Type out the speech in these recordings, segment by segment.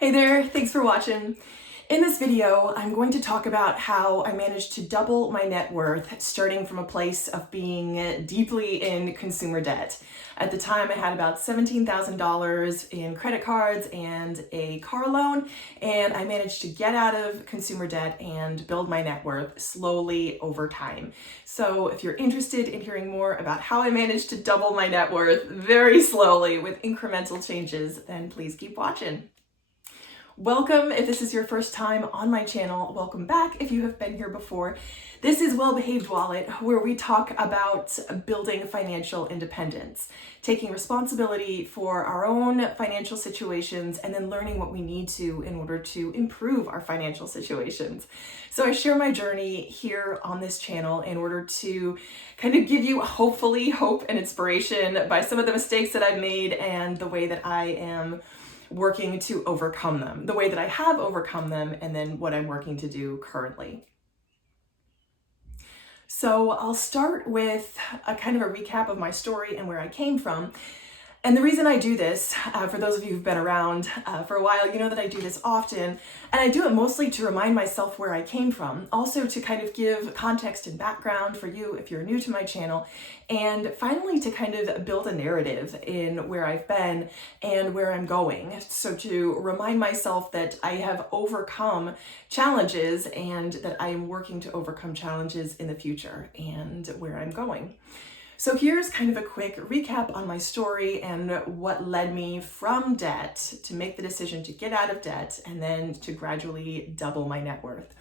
Hey there, thanks for watching. In this video, I'm going to talk about how I managed to double my net worth starting from a place of being deeply in consumer debt. At the time, I had about $17,000 in credit cards and a car loan, and I managed to get out of consumer debt and build my net worth slowly over time. So if you're interested in hearing more about how I managed to double my net worth very slowly with incremental changes, then please keep watching. Welcome if this is your first time on my channel. Welcome back if you have been here before. This is Well Behaved Wallet, where we talk about building financial independence, taking responsibility for our own financial situations, and then learning what we need to in order to improve our financial situations. So I share my journey here on this channel in order to kind of give you hopefully hope and inspiration by some of the mistakes that I've made and the way that I am working to overcome them, the way that I have overcome them, and then what I'm working to do currently. So I'll start with a kind of a recap of my story and where I came from. And the reason I do this, for those of you who've been around for a while, you know that I do this often, and I do it mostly to remind myself where I came from, also to kind of give context and background for you if you're new to my channel, and finally to kind of build a narrative in where I've been and where I'm going. So to remind myself that I have overcome challenges and that I am working to overcome challenges in the future and where I'm going. So here's kind of a quick recap on my story and what led me from debt to make the decision to get out of debt and then to gradually double my net worth.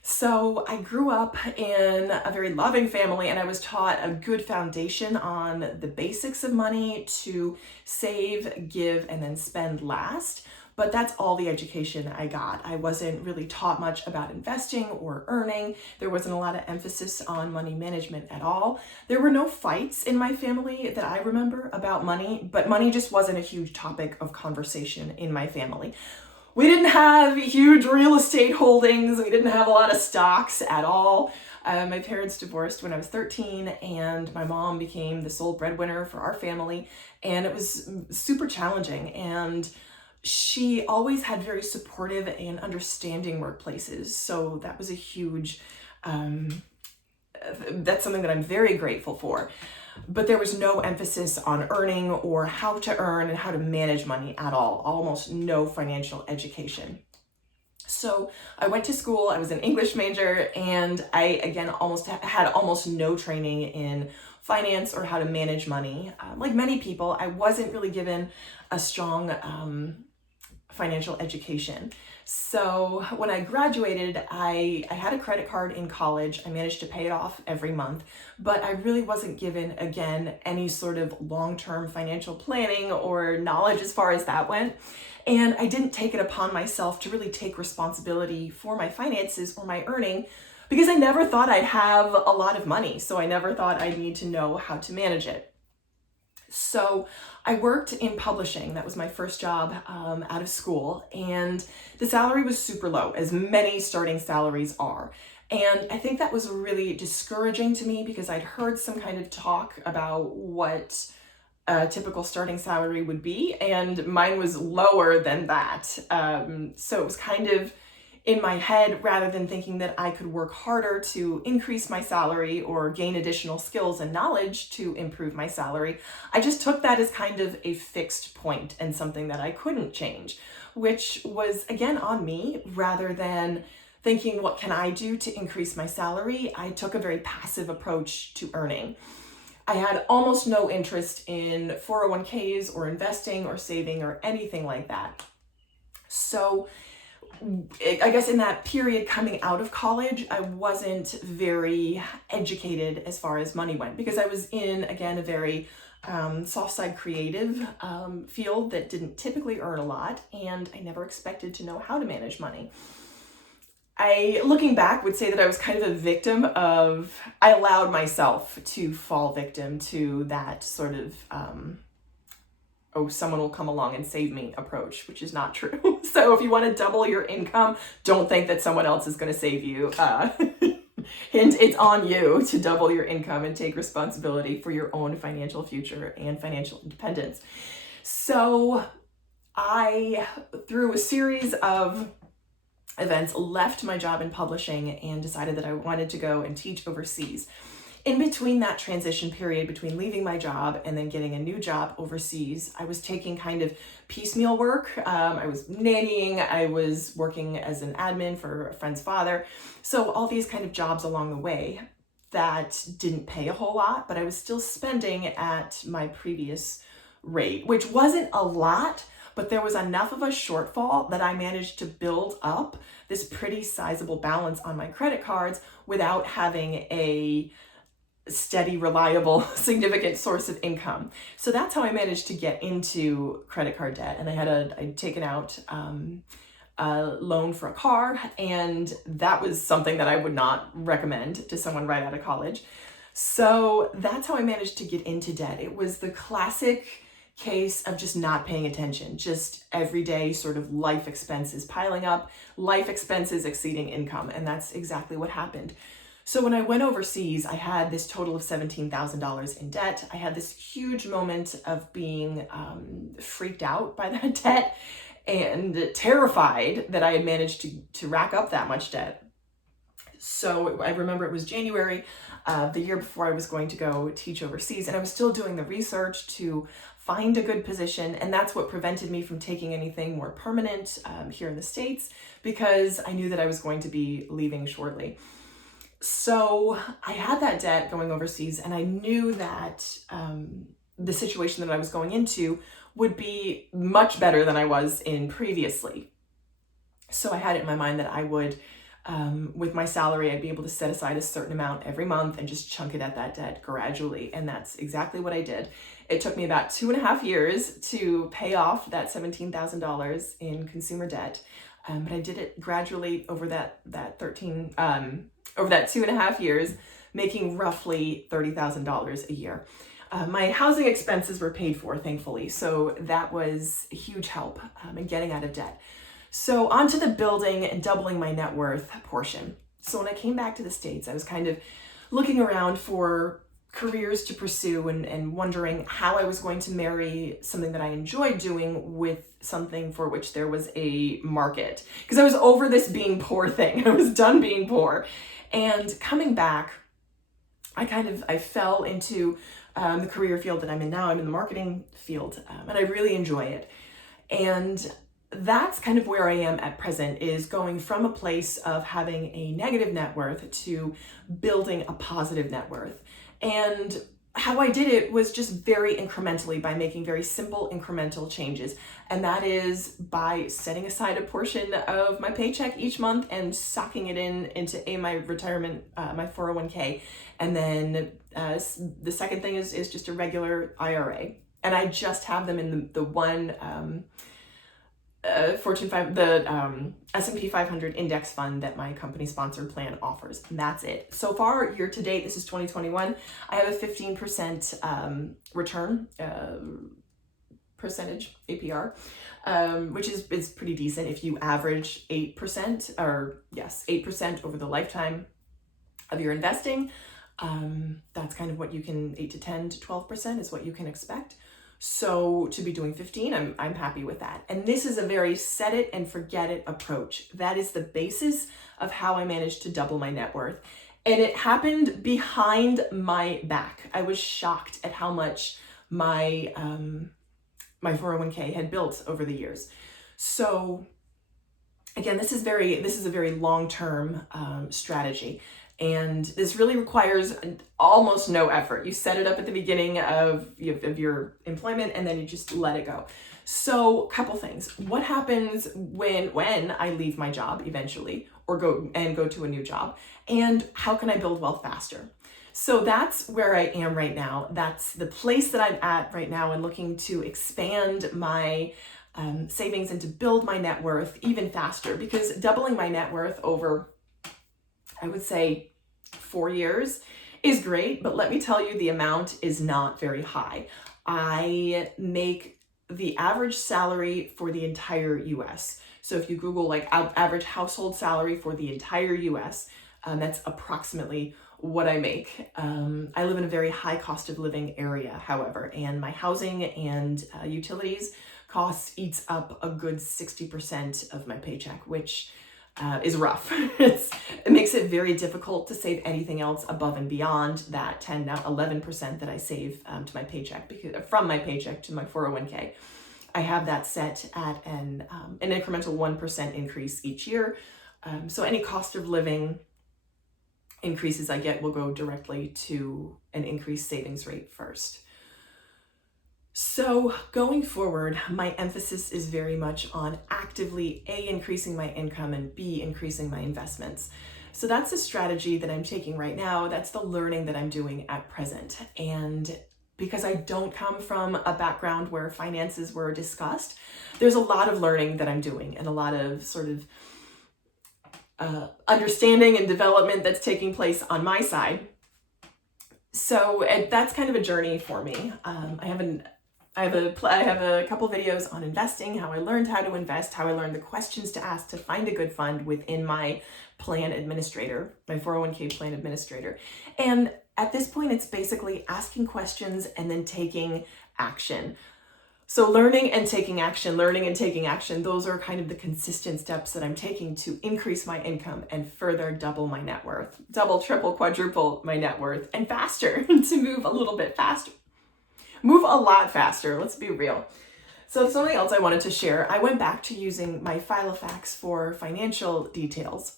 So I grew up in a very loving family, and I was taught a good foundation on the basics of money to save, give, and then spend last. But that's all the education I got. I wasn't really taught much about investing or earning. There wasn't a lot of emphasis on money management at all. There were no fights in my family that I remember about money, but money just wasn't a huge topic of conversation in my family. We didn't have huge real estate holdings. We didn't have a lot of stocks at all. My parents divorced when I was 13, and my mom became the sole breadwinner for our family, and it was super challenging. And she always had very supportive and understanding workplaces. So that was a huge, that's something that I'm very grateful for. But there was no emphasis on earning or how to earn and how to manage money at all. Almost no financial education. So I went to school, I was an English major, and I, again, had almost no training in finance or how to manage money. Like many people, I wasn't really given a strong financial education. So when I graduated, I had a credit card in college. I managed to pay it off every month, but I really wasn't given, again, any sort of long-term financial planning or knowledge as far as that went. And I didn't take it upon myself to really take responsibility for my finances or my earning, because I never thought I'd have a lot of money. So I never thought I'd need to know how to manage it. So I worked in publishing. That was my first job out of school, and the salary was super low, as many starting salaries are. And I think that was really discouraging to me, because I'd heard some kind of talk about what a typical starting salary would be, and mine was lower than that. So it was kind of in my head, rather than thinking that I could work harder to increase my salary or gain additional skills and knowledge to improve my salary, I just took that as kind of a fixed point and something that I couldn't change, which was, again, on me. Rather than thinking, what can I do to increase my salary, I took a very passive approach to earning. I had almost no interest in 401ks or investing or saving or anything like that. So I guess in that period coming out of college, I wasn't very educated as far as money went, because I was in, again, a very soft side creative field that didn't typically earn a lot, and I never expected to know how to manage money. Looking back, would say that I was kind of a victim of, I allowed myself to fall victim to that sort of oh, someone will come along and save me approach, which is not true. So if you want to double your income, don't think that someone else is going to save you. Hint, it's on you to double your income and take responsibility for your own financial future and financial independence. So I, through a series of events, left my job in publishing and decided that I wanted to go and teach overseas. In between that transition period between leaving my job and then getting a new job overseas, I was taking kind of piecemeal work. I was nannying, I was working as an admin for a friend's father. So all these kind of jobs along the way that didn't pay a whole lot, but I was still spending at my previous rate, which wasn't a lot, but there was enough of a shortfall that I managed to build up this pretty sizable balance on my credit cards without having a steady, reliable, significant source of income. So that's how I managed to get into credit card debt. And I'd taken out a loan for a car, and that was something that I would not recommend to someone right out of college. So that's how I managed to get into debt. It was the classic case of just not paying attention, just everyday sort of life expenses piling up, life expenses exceeding income. And that's exactly what happened. So when I went overseas, I had this total of $17,000 in debt. I had this huge moment of being freaked out by that debt and terrified that I had managed to rack up that much debt. So I remember it was January, the year before I was going to go teach overseas, and I was still doing the research to find a good position, and that's what prevented me from taking anything more permanent here in the States, because I knew that I was going to be leaving shortly. So I had that debt going overseas, and I knew that the situation that I was going into would be much better than I was in previously. So I had it in my mind that I would, with my salary, I'd be able to set aside a certain amount every month and just chunk it at that debt gradually. And that's exactly what I did. It took me about 2.5 years to pay off that $17,000 in consumer debt. But I did it gradually over that 2.5 years, making roughly $30,000 a year. My housing expenses were paid for, thankfully, so that was a huge help in getting out of debt. So onto the building and doubling my net worth portion. So when I came back to the States, I was kind of looking around for careers to pursue and wondering how I was going to marry something that I enjoyed doing with something for which there was a market. Because I was over this being poor thing. I was done being poor. And coming back, I fell into the career field that I'm in now. I'm in the marketing field, and I really enjoy it. And that's kind of where I am at present, is going from a place of having a negative net worth to building a positive net worth. And how I did it was just very incrementally, by making very simple incremental changes. And that is by setting aside a portion of my paycheck each month and socking it into my retirement, my 401k. And then the second thing is just a regular IRA. And I just have them in the one S&P 500 index fund that my company sponsored plan offers. And that's it. So far, year to date, this is 2021, I have a 15% return percentage, APR, which is pretty decent if you average 8%, or yes, 8% over the lifetime of your investing. That's kind of what you can, 8 to 10 to 12% is what you can expect. So to be doing 15, I'm happy with that. And this is a very set it and forget it approach. That is the basis of how I managed to double my net worth. And it happened behind my back. I was shocked at how much my 401k had built over the years. So again, this is a very long-term strategy. And this really requires almost no effort. You set it up at the beginning of your employment, and then you just let it go. So a couple things. What happens when I leave my job eventually, or go to a new job? And how can I build wealth faster? So that's where I am right now. That's the place that I'm at right now, and looking to expand my savings and to build my net worth even faster, because doubling my net worth over, I would say, 4 years is great, but let me tell you, the amount is not very high. I make the average salary for the entire US. So if you Google like average household salary for the entire US, that's approximately what I make. I live in a very high cost of living area, however, and my housing and utilities costs eats up a good 60% of my paycheck, which is rough. It makes it very difficult to save anything else above and beyond that 10, now 11% that I save to my paycheck, because from my paycheck to my 401k. I have that set at an incremental 1% increase each year. So any cost of living increases I get will go directly to an increased savings rate first. So going forward, my emphasis is very much on actively A, increasing my income, and B, increasing my investments. So that's a strategy that I'm taking right now. That's the learning that I'm doing at present. And because I don't come from a background where finances were discussed, there's a lot of learning that I'm doing and a lot of sort of understanding and development that's taking place on my side. So that's kind of a journey for me. I have a couple videos on investing, how I learned how to invest, how I learned the questions to ask to find a good fund within my plan administrator, my 401k plan administrator. And at this point, it's basically asking questions and then taking action. So learning and taking action, those are kind of the consistent steps that I'm taking to increase my income and further double my net worth, double, triple, quadruple my net worth, and faster, to move a little bit faster. Move a lot faster, let's be real. So something else I wanted to share, I went back to using my Filofax for financial details.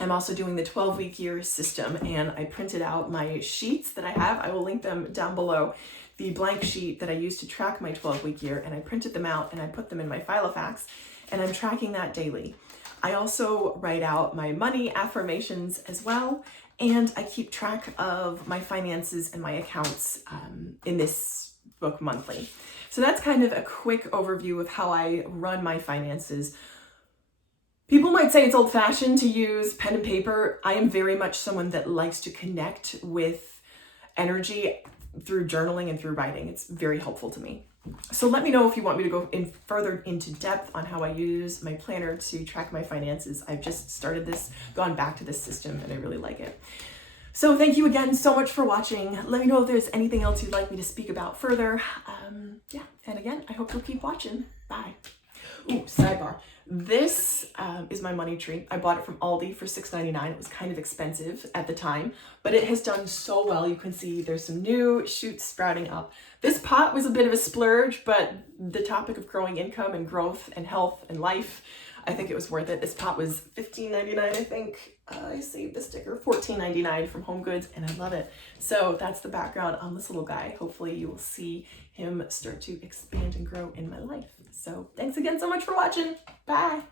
I'm also doing the 12-week year system, and I printed out my sheets that I have. I will link them down below. The blank sheet that I used to track my 12-week year, and I printed them out and I put them in my Filofax, and I'm tracking that daily. I also write out my money affirmations as well, and I keep track of my finances and my accounts in this book monthly. So that's kind of a quick overview of how I run my finances. People might say it's old-fashioned to use pen and paper. I am very much someone that likes to connect with energy through journaling and through writing. It's very helpful to me. So let me know if you want me to go in further into depth on how I use my planner to track my finances. I've just started this, gone back to this system, and I really like it. So thank you again so much for watching. Let me know if there's anything else you'd like me to speak about further. Yeah, and again, I hope you'll keep watching. Bye. Ooh, sidebar. This is my money tree. I bought it from Aldi for $6.99. It was kind of expensive at the time, but it has done so well. You can see there's some new shoots sprouting up. This pot was a bit of a splurge, but the topic of growing income and growth and health and life, I think it was worth it. This pot was $15.99, I think. I saved the sticker, $14.99 from Home Goods, and I love it. So that's the background on this little guy. Hopefully you will see him start to expand and grow in my life. So thanks again so much for watching. Bye.